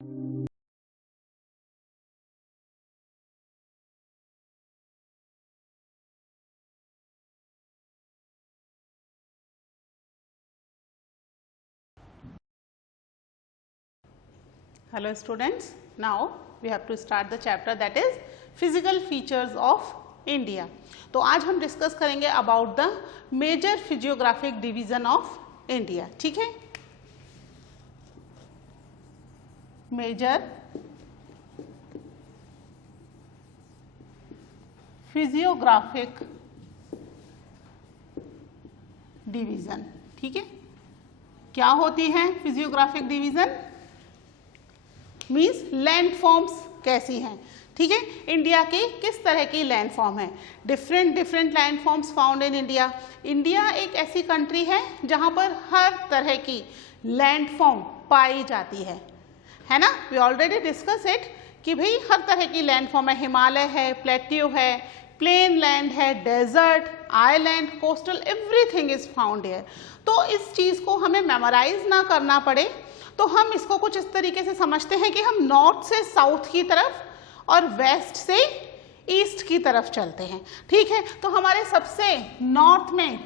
Hello students, now we have to start the chapter that is physical features of India. तो आज हम discuss करेंगे about the major physiographic division of India. ठीक है, major physiographic division. ठीक है, क्या होती है physiographic division? Means land forms कैसी हैं. ठीक है, इंडिया की किस तरह की लैंड फॉर्म है? Different land forms found in India. India एक ऐसी कंट्री है जहां पर हर तरह की लैंड फॉर्म पाई जाती है ना. वी ऑलरेडी डिस्कस इट कि भाई हर तरह की लैंड फॉर्म है. हिमालय है, प्लेट्यू है, प्लेन लैंड है, desert, island, coastal, everything is found here. तो इस चीज को हमें मेमोराइज ना करना पड़े तो हम इसको कुछ इस तरीके से समझते हैं कि हम नॉर्थ से साउथ की तरफ और वेस्ट से ईस्ट की तरफ चलते हैं. ठीक है, तो हमारे सबसे नॉर्थ में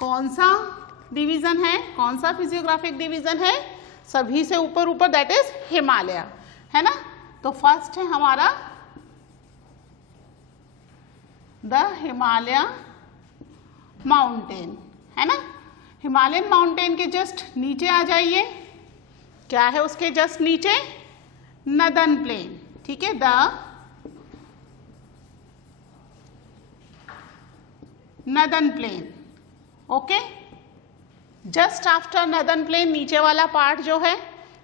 कौन सा डिवीजन है, कौन सा फिजियोग्राफिक डिवीजन है? सभी से ऊपर दैट इज हिमालय, है ना. तो फर्स्ट है हमारा द हिमालय माउंटेन, है ना. हिमालयन माउंटेन के जस्ट नीचे आ जाइए. क्या है उसके जस्ट नीचे? Northern plane. ठीक है, the northern plane. Okay, just after northern plane नीचे वाला पार्ट जो है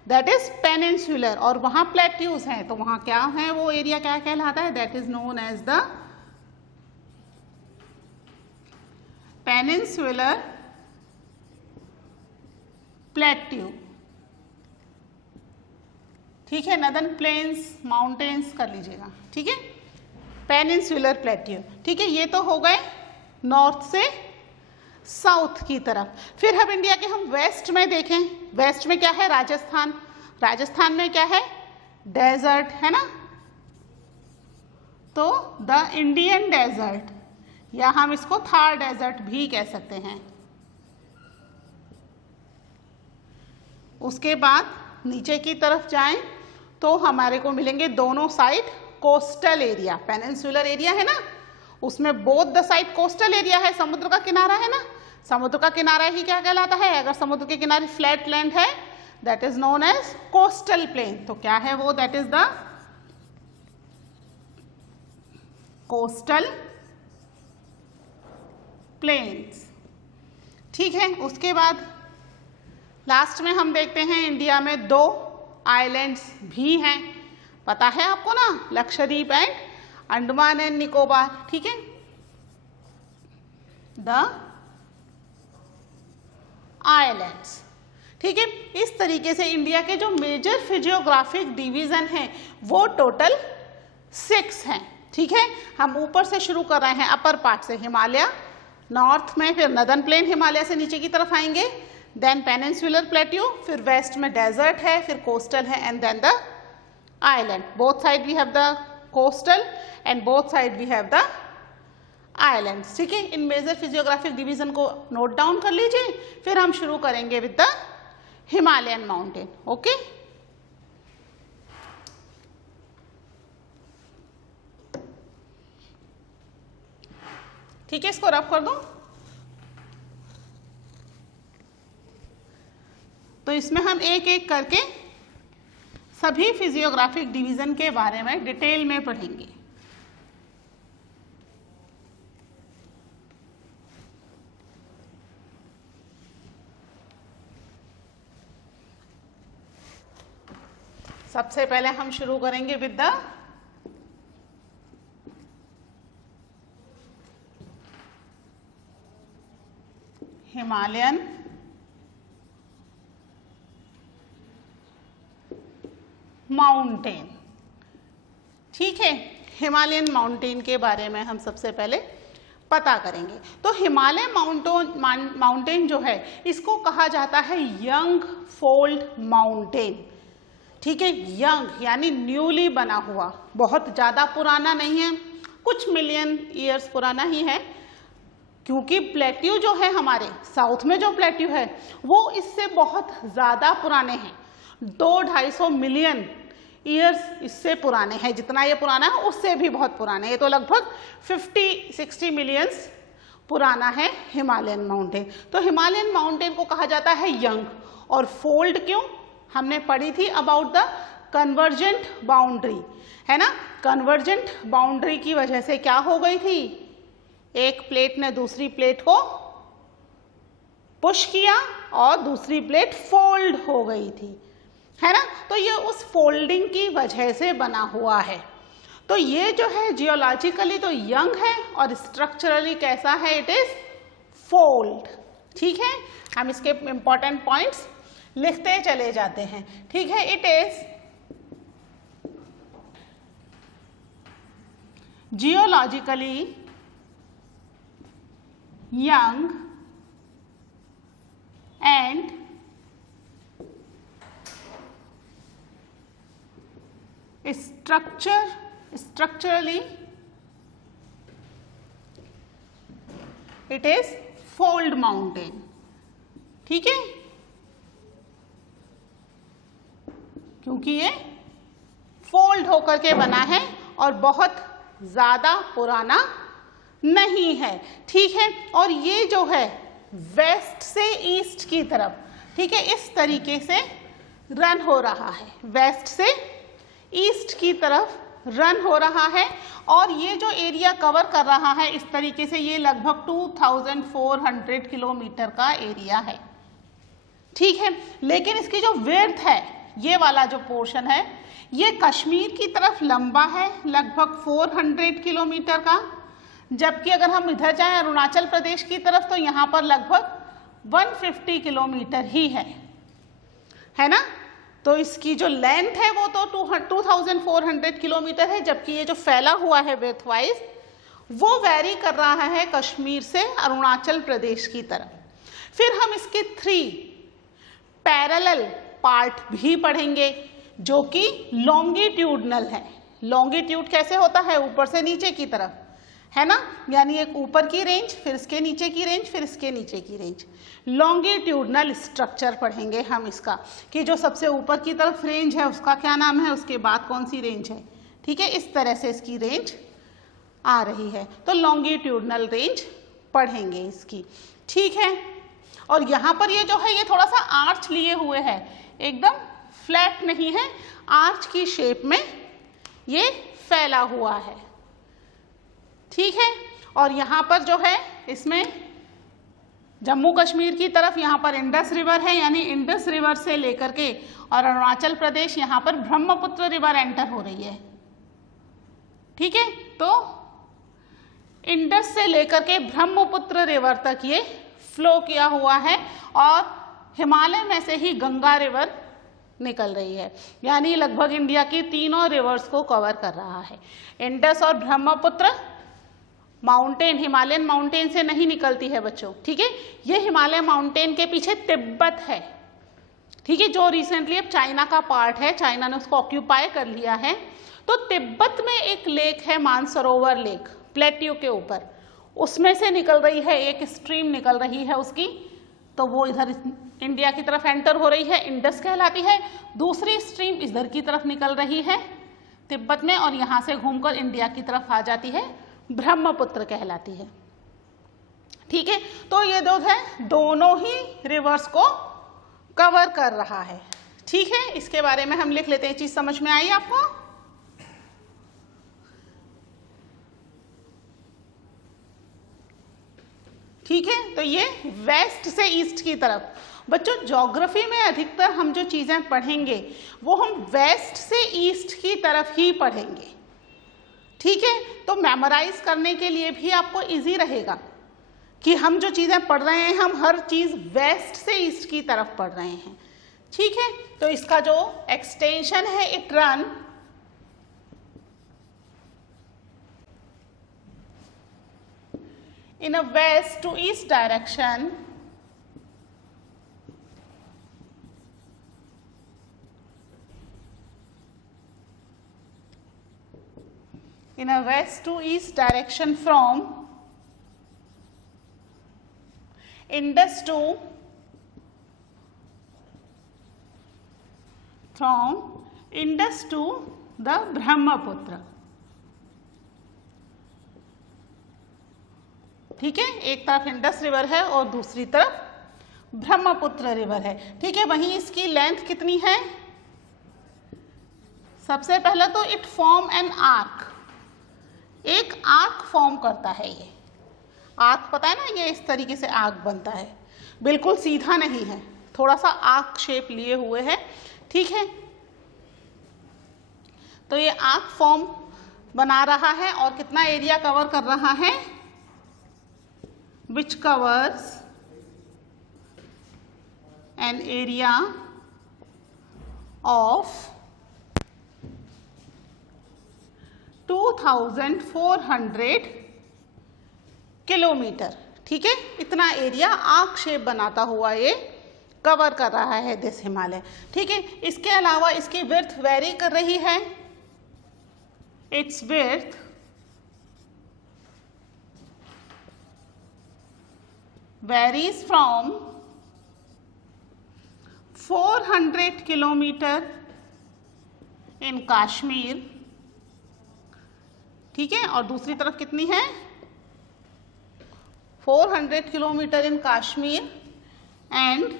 दैट इज पेनिनसुलर और वहां प्लेट्यूज हैं. तो वहां क्या है, वो एरिया क्या कहलाता है? That is known as the peninsular plateau. ठीक है, नदर्न प्लेन्स माउंटेन्स कर लीजिएगा. ठीक है, पेनिनसुलर प्लेट्यू. ठीक है, ये तो हो गए नॉर्थ से साउथ की तरफ. फिर हम इंडिया के हम वेस्ट में देखें. वेस्ट में क्या है? राजस्थान. राजस्थान में क्या है? डेजर्ट, है ना. तो द इंडियन डेजर्ट या हम इसको थार डेजर्ट भी कह सकते हैं. उसके बाद नीचे की तरफ जाएं तो हमारे को मिलेंगे दोनों side coastal area. Peninsular area है ना, उसमें both the side coastal area है. समुद्र का किनारा है ना, समुद्र का किनारा ही क्या कहलाता है? अगर समुद्र के किनारे फ्लैट लैंड है that is known as coastal plain. तो क्या है वो? That is the coastal plains. ठीक है, उसके बाद लास्ट में हम देखते हैं इंडिया में दो आइलैंड्स भी हैं. पता है आपको ना, लक्षद्वीप एंड अंडमान एंड निकोबार. ठीक है, द आइलैंड्स. ठीक है, इस तरीके से इंडिया के जो मेजर फिजियोग्राफिक डिवीजन हैं वो टोटल 6 हैं. ठीक है, हम ऊपर से शुरू कर रहे हैं, अपर पार्ट से हिमालय, नॉर्थ में फिर नदर्न प्लेन हिमालय से नीचे की तरफ आएंगे, देन पेनिनसुलर प्लेट्यू, फिर वेस्ट में डेजर्ट है, फिर कोस्टल है and then the island. Both side we have the coastal and both side we have the islands. ठीक है, इन मेजर फिजियोग्राफिक डिवीजन को नोट डाउन कर लीजिए. फिर हम शुरू करेंगे with the Himalayan mountain. Okay, ठीक है, इसको रफ कर दो. तो इसमें हम एक एक करके सभी फिजियोग्राफिक डिवीजन के बारे में डिटेल में पढ़ेंगे. सबसे पहले हम शुरू करेंगे विद द हिमालयन माउंटेन. ठीक है, हिमालयन माउंटेन के बारे में हम सबसे पहले पता करेंगे. तो हिमालय माउंटेन जो है इसको कहा जाता है यंग फोल्ड माउंटेन. ठीक है, यंग यानी न्यूली बना हुआ, बहुत ज़्यादा पुराना नहीं है, कुछ मिलियन ईयर्स पुराना ही है, क्योंकि प्लेट्यू जो है हमारे साउथ में जो प्लेट्यू है वो इससे बहुत ज़्यादा पुराने हैं, 200-250 मिलियन ईयर्स इससे पुराने हैं, जितना ये पुराना है उससे भी बहुत पुराने, ये तो लगभग 50-60 मिलियंस पुराना है हिमालयन माउंटेन। तो हिमालयन माउंटेन को कहा जाता है यंग। और फोल्ड क्यों, हमने पढ़ी थी अबाउट द कन्वर्जेंट बाउंड्री, है ना। कन्वर्जेंट बाउंड्री की वजह से क्या हो गई थी, एक प्लेट ने दूसरी प्लेट को पुश किया और दूसरी प्लेट फोल्ड हो गई थी, है ना। तो ये उस फोल्डिंग की वजह से बना हुआ है। तो ये जो है जियोलॉजिकली तो यंग है और स्ट्रक्चरली कैसा है, इट इज फोल्ड। ठीक है, हम इसके इंपॉर्टेंट पॉइंट्स लिखते चले जाते हैं। ठीक है, it is geologically young and structurally it is fold mountain। ठीक है, क्योंकि ये फोल्ड होकर के बना है और बहुत ज्यादा पुराना नहीं है। ठीक है, और ये जो है वेस्ट से ईस्ट की तरफ, ठीक है, इस तरीके से रन हो रहा है, वेस्ट से ईस्ट की तरफ रन हो रहा है। और ये जो एरिया कवर कर रहा है इस तरीके से, ये लगभग 2400 किलोमीटर का एरिया है। ठीक है, लेकिन इसकी जो विड्थ है, ये वाला जो पोर्शन है, ये कश्मीर की तरफ लंबा है लगभग 400 किलोमीटर का, जबकि अगर हम इधर जाएं अरुणाचल प्रदेश की तरफ तो यहाँ पर लगभग 150 किलोमीटर ही है ना। तो इसकी जो लेंथ है वो तो 2400 किलोमीटर है, जबकि ये जो फैला हुआ है विड्थ वाइज वो वैरी कर रहा है कश्मीर से अरुणाचल प्रदेश की तरफ। फिर हम इसके 3 पैरेलल पार्ट भी पढ़ेंगे जो कि लॉन्गिट्यूडनल है। लॉन्गिट्यूड कैसे होता है, ऊपर से नीचे की तरफ, है ना, यानी एक ऊपर की रेंज, फिर इसके नीचे की रेंज, फिर इसके नीचे की रेंज। लॉन्गिट्यूडनल स्ट्रक्चर पढ़ेंगे हम इसका, कि जो सबसे ऊपर की तरफ रेंज है उसका क्या नाम है, उसके बाद कौन सी रेंज है। ठीक है, इस तरह से इसकी रेंज आ रही है, तो लॉन्गिट्यूडनल रेंज पढ़ेंगे इसकी। ठीक है, और यहाँ पर ये जो है ये थोड़ा सा आर्च लिए हुए है, एकदम फ्लैट नहीं है, आर्च की शेप में ये फैला हुआ है। ठीक है, और यहाँ पर जो है इसमें जम्मू कश्मीर की तरफ यहाँ पर इंडस रिवर है, यानी इंडस रिवर से लेकर के और अरुणाचल प्रदेश यहाँ पर ब्रह्मपुत्र रिवर एंटर हो रही है। ठीक है, तो इंडस से लेकर के ब्रह्मपुत्र रिवर तक ये फ्लो किया हुआ है और हिमालय में से ही गंगा रिवर निकल रही है, यानी लगभग इंडिया की तीनों रिवर्स को कवर कर रहा है। इंडस और ब्रह्मपुत्र माउंटेन हिमालयन माउंटेन से नहीं निकलती है बच्चों। ठीक है, ये हिमालय माउंटेन के पीछे तिब्बत है। ठीक है, जो रिसेंटली अब चाइना का पार्ट है, चाइना ने उसको ऑक्यूपाई कर लिया है। तो तिब्बत में एक लेक है मानसरोवर लेक, प्लेट्यू के ऊपर, उसमें से निकल रही है, एक स्ट्रीम निकल रही है उसकी, तो वो इधर इंडिया की तरफ एंटर हो रही है, इंडस कहलाती है। दूसरी स्ट्रीम इधर की तरफ निकल रही है तिब्बत में और यहाँ से घूमकर इंडिया की तरफ आ जाती है, ब्रह्मपुत्र कहलाती है। ठीक है, तो ये जो है दोनों ही रिवर्स को कवर कर रहा है। ठीक है, इसके बारे में हम लिख लेते हैं। चीज समझ में आई आपको? ठीक है, तो ये वेस्ट से ईस्ट की तरफ। बच्चों ज्योग्राफी में अधिकतर हम जो चीजें पढ़ेंगे वो हम वेस्ट से ईस्ट की तरफ ही पढ़ेंगे। ठीक है, तो मेमोराइज करने के लिए भी आपको इजी रहेगा कि हम जो चीजें पढ़ रहे हैं हम हर चीज वेस्ट से ईस्ट की तरफ पढ़ रहे हैं। ठीक है, तो इसका जो एक्सटेंशन है it run in a west to east direction in a west to east direction from Indus to the Brahmaputra. ठीक है, एक तरफ इंडस रिवर है और दूसरी तरफ ब्रह्मपुत्र रिवर है। ठीक है, वहीं इसकी लेंथ कितनी है? सबसे पहले तो इट फॉर्म एन आर्क, एक आर्क फॉर्म करता है। ये आर्क पता है ना, ये इस तरीके से आर्क बनता है, बिल्कुल सीधा नहीं है, थोड़ा सा आर्क शेप लिए हुए है। ठीक है, तो ये आर्क फॉर्म बना रहा है और कितना एरिया कवर कर रहा है? which covers an area of 2400 kilometre. ठीक है, इतना एरिया आर्क शेप बनाता हुआ ये कवर कर रहा है दिस हिमालय। ठीक है, इसके अलावा इसकी विड्थ वेरी कर रही है। Its width varies from 400 kilometre in Kashmir. ठीक है, और दूसरी तरफ कितनी है? 400 kilometre in Kashmir and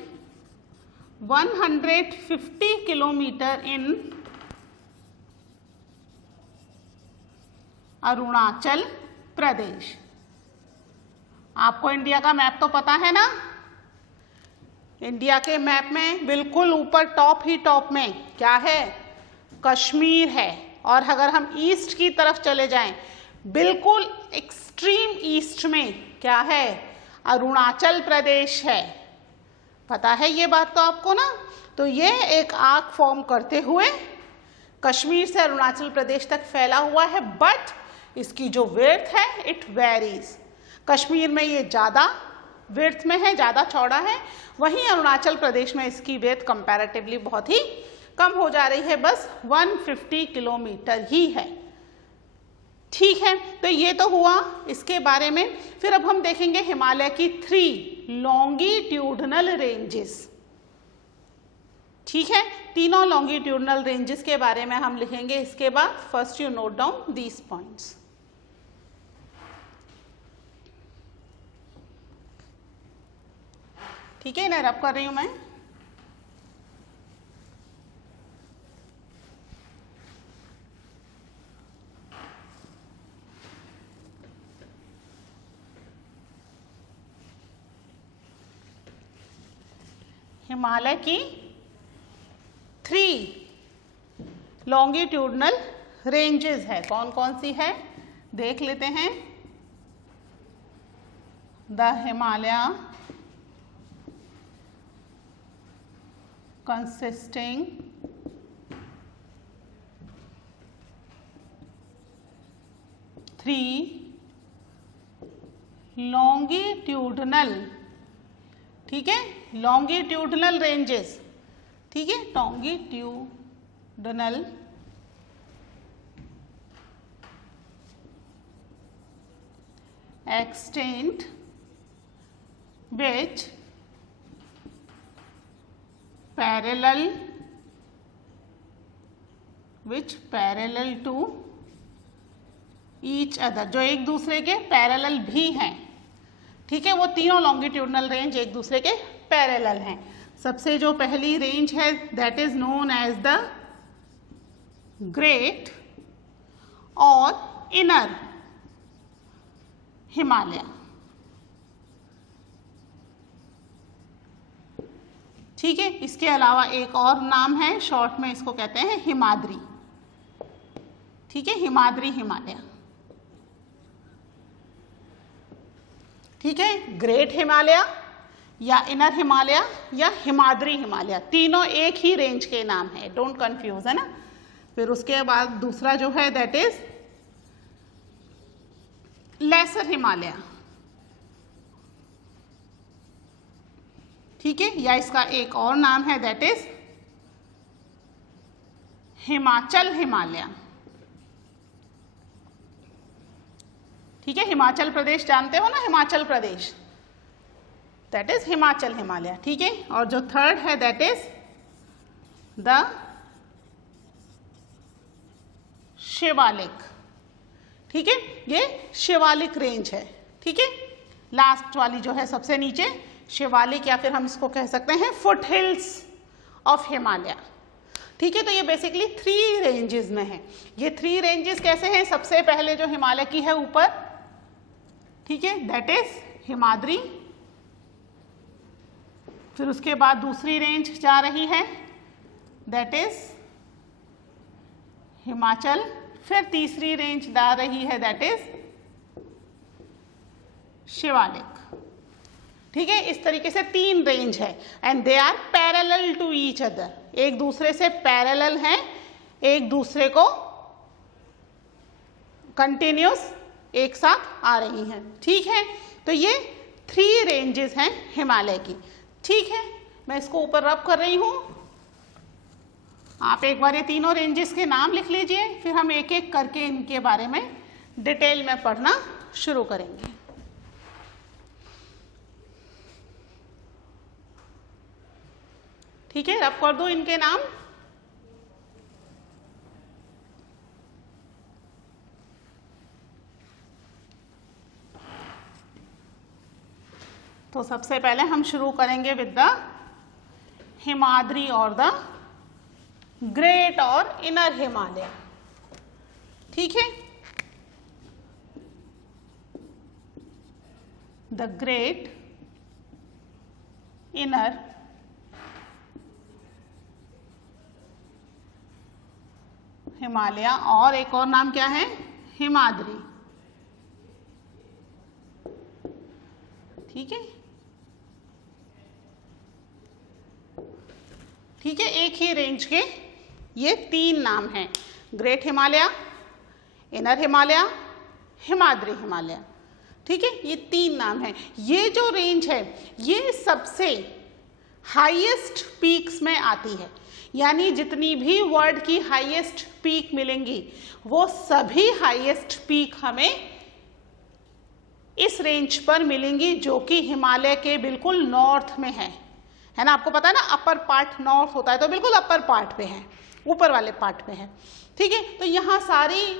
150 kilometre in Arunachal Pradesh. आपको इंडिया का मैप तो पता है ना? इंडिया के मैप में बिल्कुल ऊपर टॉप ही टॉप में क्या है? कश्मीर है। और अगर हम ईस्ट की तरफ चले जाएं, बिल्कुल एक्सट्रीम ईस्ट में क्या है? अरुणाचल प्रदेश है। पता है ये बात तो आपको ना? तो ये एक आर्क फॉर्म करते हुए कश्मीर से अरुणाचल प्रदेश तक फैला हुआ है, बट इसकी जो विड्थ है इट वेरीज। कश्मीर में ये ज़्यादा विड्थ में है, ज़्यादा चौड़ा है, वहीं अरुणाचल प्रदेश में इसकी विड्थ कंपैरेटिवली बहुत ही कम हो जा रही है, बस 150 किलोमीटर ही है। ठीक है, तो ये तो हुआ इसके बारे में। फिर अब हम देखेंगे हिमालय की 3 लॉन्गिट्यूडनल रेंजेस। ठीक है, तीनों लॉन्गिट्यूडनल रेंजेस के बारे में हम लिखेंगे इसके बाद। First you note down these points. ठीक है, इन्हें रब कर रही हूं मैं। हिमालय की 3 लॉन्गिट्यूडनल रेंजेस है। कौन कौन सी है देख लेते हैं। The Himalaya consisting three longitudinal, ठीक है, longitudinal ranges। ठीक है, longitudinal extent which parallel to each other, जो एक दूसरे के पैरेलल भी हैं। ठीक है, वो तीनों लॉन्गिट्यूडनल रेंज एक दूसरे के पैरेलल हैं। सबसे जो पहली रेंज है that is known as the great और इनर हिमालय। ठीक है, इसके अलावा एक और नाम है, शॉर्ट में इसको कहते हैं हिमाद्री। ठीक है, हिमाद्री हिमालय। ठीक है, ग्रेट हिमालय या इनर हिमालय या हिमाद्री हिमालय, तीनों एक ही रेंज के नाम है, डोंट कंफ्यूज, है ना। फिर उसके बाद दूसरा जो है दैट इज लेसर हिमालय। ठीक है, या इसका एक और नाम है दैट इज हिमाचल हिमालय। ठीक है, हिमाचल प्रदेश जानते हो ना, हिमाचल प्रदेश, दैट इज हिमाचल हिमालय। ठीक है, और जो थर्ड है दैट इज द शिवालिक। ठीक है, ये शिवालिक रेंज है। ठीक है, लास्ट वाली जो है सबसे नीचे शिवालिक, या फिर हम इसको कह सकते हैं फुट हिल्स ऑफ हिमालय। ठीक है, तो ये बेसिकली 3 रेंजेस में है। ये 3 रेंजेस कैसे हैं? सबसे पहले जो हिमालय की है ऊपर, ठीक है, दैट इज हिमाद्री। फिर उसके बाद दूसरी रेंज जा रही है दैट इज हिमाचल। फिर तीसरी रेंज जा रही है दैट इज शिवालिक। ठीक है, इस तरीके से 3 रेंज है and they are parallel to each other, एक दूसरे से पैरेलल हैं, एक दूसरे को कंटिन्यूस एक साथ आ रही हैं। ठीक है, तो ये 3 रेंजेस हैं हिमालय की। ठीक है, मैं इसको ऊपर रब कर रही हूं, आप एक बार ये तीनों रेंजेस के नाम लिख लीजिए, फिर हम एक एक करके इनके बारे में डिटेल में पढ़ना शुरू करेंगे। ठीक है, रब कर दो इनके नाम। तो सबसे पहले हम शुरू करेंगे विद द हिमाद्री और द ग्रेट और इनर हिमालय। ठीक है, द ग्रेट, इनर हिमालय, और एक और नाम क्या है? हिमाद्री। ठीक है, ठीक है, एक ही रेंज के ये 3 नाम हैं, ग्रेट हिमालय, इनर हिमालय, हिमाद्री हिमालय। ठीक है, ये 3 नाम हैं। ये जो रेंज है ये सबसे हाईएस्ट पीक्स में आती है, यानी जितनी भी वर्ल्ड की हाईएस्ट पीक मिलेंगी वो सभी हाईएस्ट पीक हमें इस रेंज पर मिलेंगी, जो कि हिमालय के बिल्कुल नॉर्थ में है ना। आपको पता है ना, अपर पार्ट नॉर्थ होता है, तो बिल्कुल अपर पार्ट पे है, ऊपर वाले पार्ट पे है। ठीक है, तो यहाँ सारी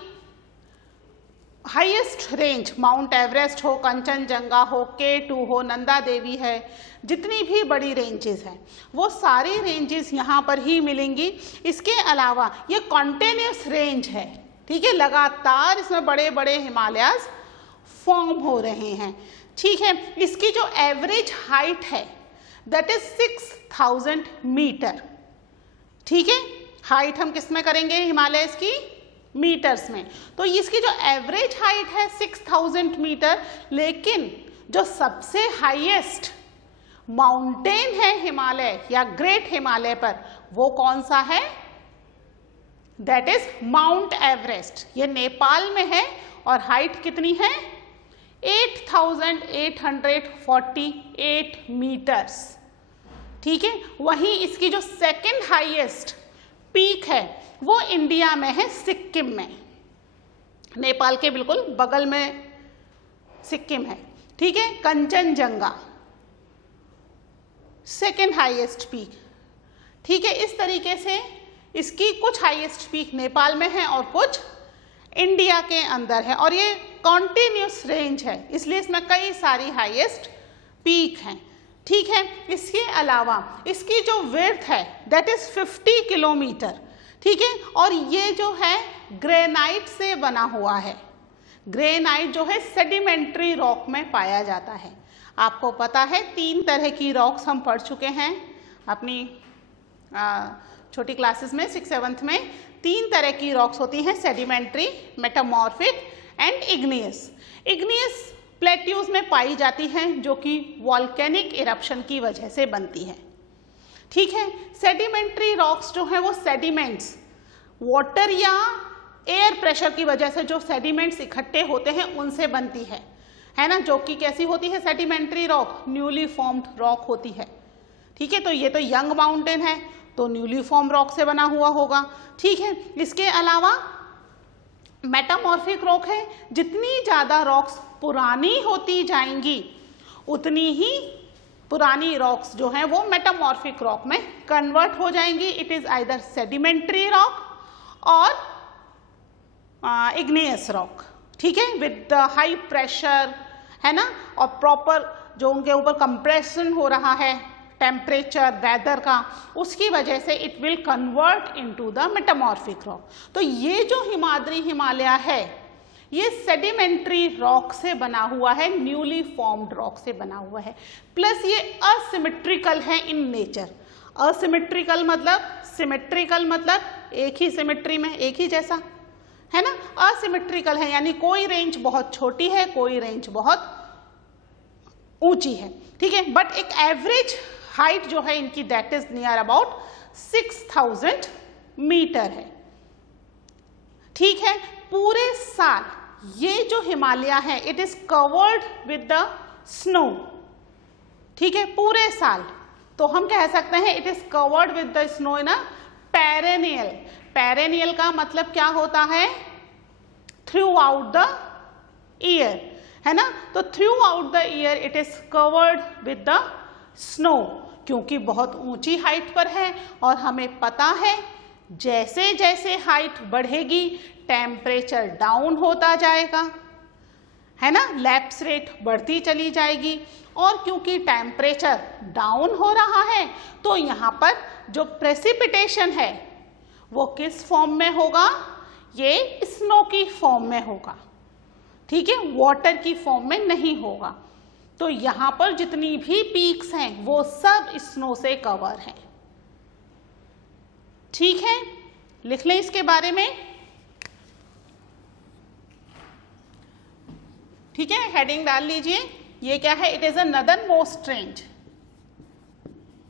हाईएस्ट रेंज, माउंट एवरेस्ट हो, कंचनजंगा हो, K2 हो, नंदा देवी है, जितनी भी बड़ी रेंजेस हैं वो सारी रेंजेस यहाँ पर ही मिलेंगी। इसके अलावा ये कॉन्टिन्यूस रेंज है। ठीक है, लगातार इसमें बड़े बड़े हिमालयाज फॉर्म हो रहे हैं। ठीक है, इसकी जो एवरेज हाइट है दैट इज 6000 मीटर। ठीक है, हाइट हम किस में करेंगे? हिमालय की मीटर्स में। तो इसकी जो एवरेज हाइट है 6000 मीटर, लेकिन जो सबसे हाईएस्ट माउंटेन है हिमालय या ग्रेट हिमालय पर, वो कौन सा है? That is mount Everest. ये नेपाल में है और हाइट कितनी है? 8848 मीटर्स। ठीक है, वहीं इसकी जो सेकंड हाईएस्ट पीक है वो इंडिया में है, सिक्किम में, नेपाल के बिल्कुल बगल में सिक्किम है। ठीक है, कंचनजंगा सेकंड हाईएस्ट पीक। ठीक है, इस तरीके से इसकी कुछ हाईएस्ट पीक नेपाल में है और कुछ इंडिया के अंदर है, और ये कॉन्टिन्यूस रेंज है, इसलिए इसमें कई सारी हाईएस्ट पीक हैं। ठीक है, इसके अलावा इसकी जो विड्थ है दैट इज 50 किलोमीटर। ठीक है, और ये जो है ग्रेनाइट से बना हुआ है। ग्रेनाइट जो है सेडिमेंट्री रॉक में पाया जाता है। आपको पता है 3 तरह की रॉक्स हम पढ़ चुके हैं अपनी छोटी क्लासेस में, 6th-7th में। 3 तरह की रॉक्स होती हैं, sedimentary, metamorphic and igneous. Igneous plateaus में पाई जाती हैं, जो कि वॉल्केनिक इरप्शन की वजह से बनती है। ठीक है, सेडिमेंट्री रॉक्स जो है वो सेडिमेंट्स वाटर या एयर प्रेशर की वजह से जो सेडिमेंट्स इकट्ठे होते हैं उनसे बनती है ना, जो कि कैसी होती है? Sedimentary rock newly formed rock होती है। ठीक है, तो ये तो यंग माउंटेन है तो न्यूली फॉर्म रॉक से बना हुआ होगा। ठीक है, इसके अलावा मेटामॉर्फिक रॉक है। जितनी ज़्यादा रॉक्स पुरानी होती जाएंगी उतनी ही पुरानी रॉक्स जो हैं वो मेटामॉर्फिक रॉक में कन्वर्ट हो जाएंगी। It is either sedimentary rock और इग्नियस रॉक, ठीक है, विद हाई प्रेशर, है ना, और प्रॉपर जो उनके ऊपर कंप्रेशन हो रहा है टेम्परेचर वेदर का, उसकी वजह से it will convert into the metamorphic rock. तो ये जो हिमाद्री हिमालय है ये सेडिमेंट्री रॉक से बना हुआ है, न्यूली फॉर्म्ड रॉक से बना हुआ है, प्लस ये असिमेट्रिकल है इन नेचर। असिमेट्रिकल मतलब, सिमेट्रिकल मतलब एक ही सिमेट्री में एक ही जैसा, है ना। असिमेट्रिकल है यानी कोई रेंज बहुत छोटी है, कोई रेंज बहुत ऊंची है, ठीक है। बट एक एवरेज हाइट जो है इनकी that is near about 6000 metre है, ठीक है। पूरे साल ये जो हिमालय है it is covered with the snow, ठीक है, पूरे साल। तो हम कह सकते हैं it is covered with the snow in a perennial. Perennial का मतलब क्या होता है? थ्रू आउट द ईयर, है ना। तो through out the year it is covered with the snow, क्योंकि बहुत ऊंची हाइट पर है और हमें पता है जैसे जैसे हाइट बढ़ेगी टेम्परेचर डाउन होता जाएगा, है ना, लैप्स रेट बढ़ती चली जाएगी। और क्योंकि टेम्परेचर डाउन हो रहा है तो यहाँ पर जो प्रेसिपिटेशन है वो किस फॉर्म में होगा? ये स्नो की फॉर्म में होगा, ठीक है, वाटर की फॉर्म में नहीं होगा। तो यहाँ पर जितनी भी पीक्स हैं वो सब स्नो से कवर हैं, ठीक है। लिख लें इसके बारे में, ठीक है, हेडिंग डाल लीजिए। ये क्या है? It is a northern most range,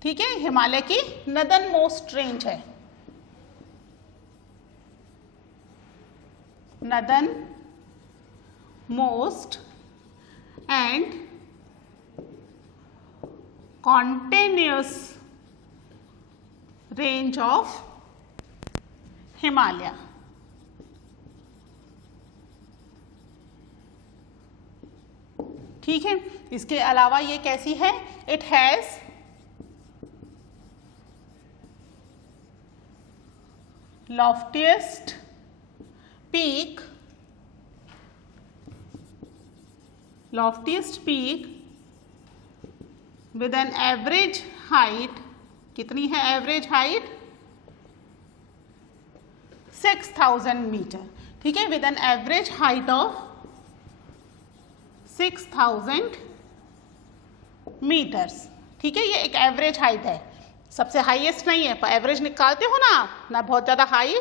ठीक है, हिमालय की नदर्न मोस्ट रेंज है, northern most and continuous range of Himalaya, ठीक है। इसके अलावा ये कैसी है? It has loftiest peak, with an average height, कितनी है एवरेज हाइट? 6000 मीटर, ठीक है, with an average height of 6000 metres, ठीक है। ये एक एवरेज हाइट है, सबसे हाईएस्ट नहीं है, पर एवरेज निकालते हो ना आप, ना बहुत ज़्यादा हाई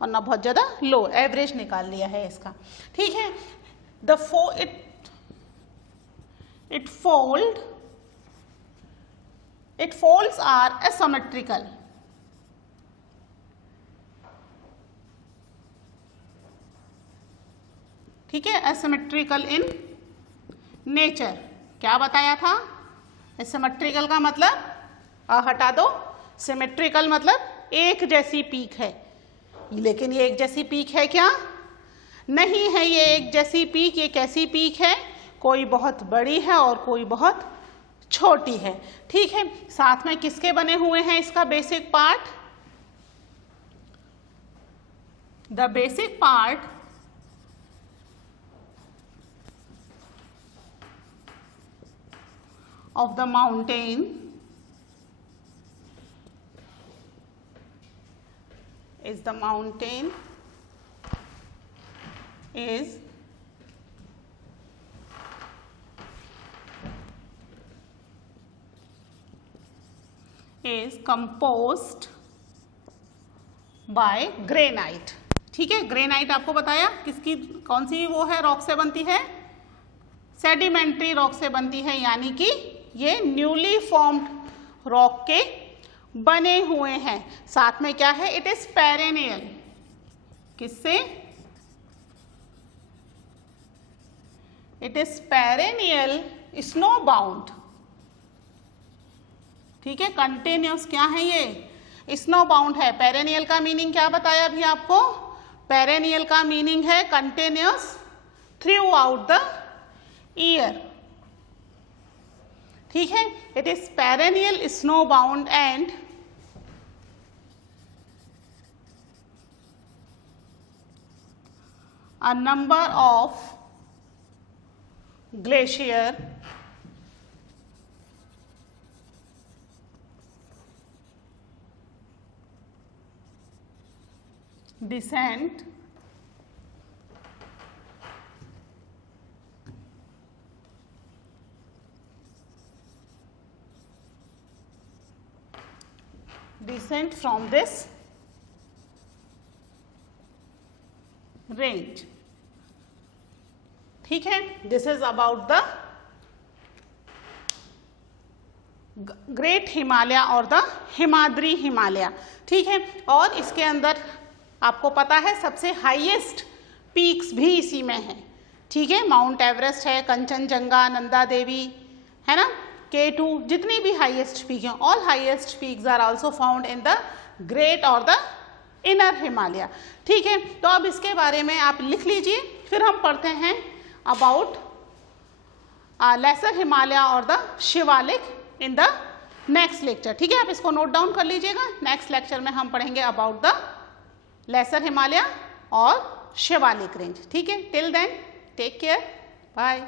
और ना बहुत ज़्यादा लो, एवरेज निकाल लिया है इसका, ठीक है। its folds are asymmetrical, ठीक है, asymmetrical in नेचर। क्या बताया था? सिमेट्रिकल का मतलब हटा दो, सिमेट्रिकल मतलब एक जैसी पीक है, लेकिन ये एक जैसी पीक है क्या? नहीं है ये एक जैसी पीक। ये कैसी पीक है? कोई बहुत बड़ी है और कोई बहुत छोटी है, ठीक है। साथ में किसके बने हुए हैं इसका basic part? The basic part of the mountain is composed by granite, ठीक है। ग्रेनाइट आपको बताया किसकी, कौन सी वो है, रॉक से बनती है? सेडिमेंट्री रॉक से बनती है, यानी कि ये न्यूली फॉर्म्ड रॉक के बने हुए हैं। साथ में क्या है? इट इज पेरेनियल, किससे? It is perennial snow bound, ठीक है। कंटिन्यूस क्या है? ये स्नो बाउंड है। पेरेनियल का मीनिंग क्या बताया अभी आपको? पेरेनियल का मीनिंग है continuous through out the year, ठीक है। It is perennial snow bound and a number of glacier descent from this range, ठीक है। This is about the great Himalaya और द हिमाद्री हिमालय, ठीक है। और इसके अंदर आपको पता है सबसे हाईएस्ट पीक्स भी इसी में है, ठीक है। माउंट एवरेस्ट है, कंचनजंगा, नंदा देवी, है ना, K2, जितनी भी हाईएस्ट पीक हैं, all highest peaks are also found in the great और द इनर हिमालय, ठीक है। तो अब इसके बारे में आप लिख लीजिए, फिर हम पढ़ते हैं अबाउट लेसर हिमालय और the Shivalik in the next lecture, ठीक है। आप इसको नोट डाउन कर लीजिएगा। नेक्स्ट लेक्चर में हम पढ़ेंगे अबाउट द लेसर हिमालय और शिवालिक रेंज, ठीक है। Till then take care, bye.